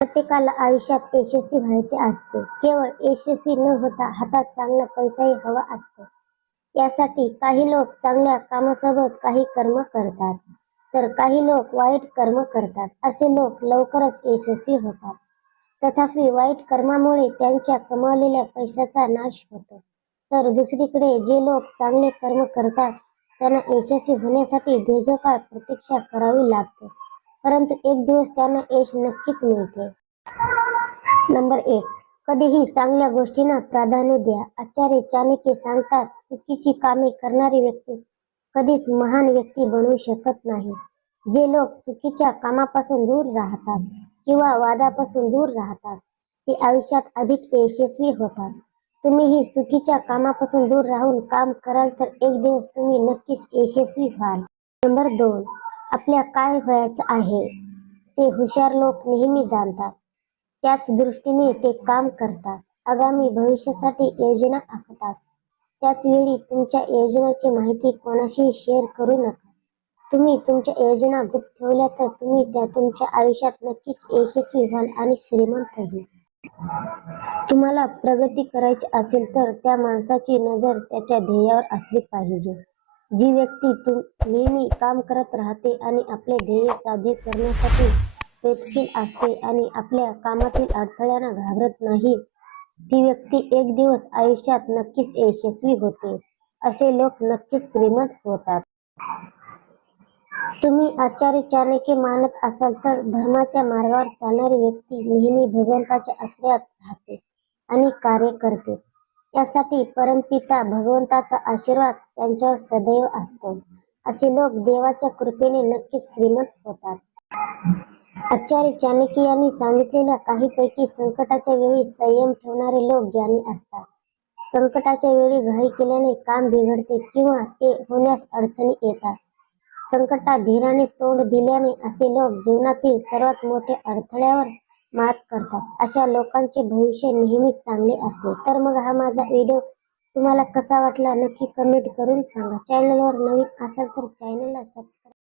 प्रत्येकाला आयुष्यात यशस्वी व्हायचे असते. केवळ यशस्वी न होता हातात चांगला पैसाही हवा असतो. यासाठी काही लोक चांगल्या कामासोबत काही कर्म करतात. तर काही लोक वाईट कर्म करतात. असे लोक लवकरच यशस्वी होतात. तथापि वाईट कर्मामुळे त्यांच्या कमावलेल्या पैशाचा नाश होतो. तर दुसरीकडे जे लोक चांगले कर्म करतात त्यांना यशस्वी होण्यासाठी दीर्घकाळ प्रतीक्षा करावी लागते. परंतु एक दिवस त्यांना यश नक्कीच मिळते. नंबर एक कधीही चांगल्या गोष्टींना प्राधान्य द्या. आचार्य चाणक्य सांगतात चुकीची कामे करणारी व्यक्ती कधीच महान व्यक्ती बनवू शकत नाही. जे लोक चुकीच्या कामापासून दूर राहतात किंवा वादापासून दूर राहतात ते आयुष्यात अधिक यशस्वी होतात. तुम्हीही चुकीच्या कामापासून दूर राहून काम कराल तर एक दिवस तुम्ही नक्कीच यशस्वी व्हाल. नंबर दोन आपल्या काय व्हायचं आहे ते हुशार लोक नेहमी जाणतात. त्याच दृष्टीने ते काम करतात आगामी भविष्यासाठी योजना आखतात. त्याच वेळी तुमच्या योजनाची माहिती कोणाशी शेअर करू नका. तुम्ही तुमच्या योजना गुप्त ठेवल्या तर तुम्ही त्या तुमच्या आयुष्यात नक्कीच यशस्वी व्हाल आणि श्रीमंतही तुम्हाला प्रगती करायची असेल तर त्या माणसाची नजर त्याच्या ध्येयावर असली पाहिजे. जी व्यक्ती तुम नेहमी काम करत राहते आणि आपले ध्येय साध्य करण्यासाठी प्रयत्नशील असते आणि आपल्या कामातील अडथळ्यांना घाबरत नाही ती व्यक्ती एक दिवस आयुष्यात नक्कीच यशस्वी होते असे लोक नक्कीच श्रीमंत होतात. तुम्ही आचार्य चाणक्य मानत असाल तर धर्माच्या मार्गावर चालणारी व्यक्ती नेहमी भगवंताच्या आश्रयात राहते आणि कार्य करते. यासाठी परमपिता भगवंताचा आशीर्वाद त्यांच्यावर सदैव असतो. असे लोक देवाच्या कृपेने नक्कीच श्रीमंत होतात. आचार्य चाणक्य यांनी सांगितलेल्या काहीपैकी संकटाच्या वेळी संयम ठेवणारे लोक ज्ञानी असतात. संकटाच्या वेळी घाई केल्याने काम बिघडते किंवा ते होण्यास अडचणी येतात. संकटात धीराने तोंड दिल्याने असे लोक जीवनातील सर्वात मोठ्या अडथळ्यावर मात करतात. अशा लोकांचे भविष्य नेहमीच चांगले असते. तर मग हा माझा व्हिडिओ तुम्हाला कसा वाटला? नक्की कमेंट करून सांगा. चॅनलवर नवीन असाल तर चॅनलला सबस्क्राईब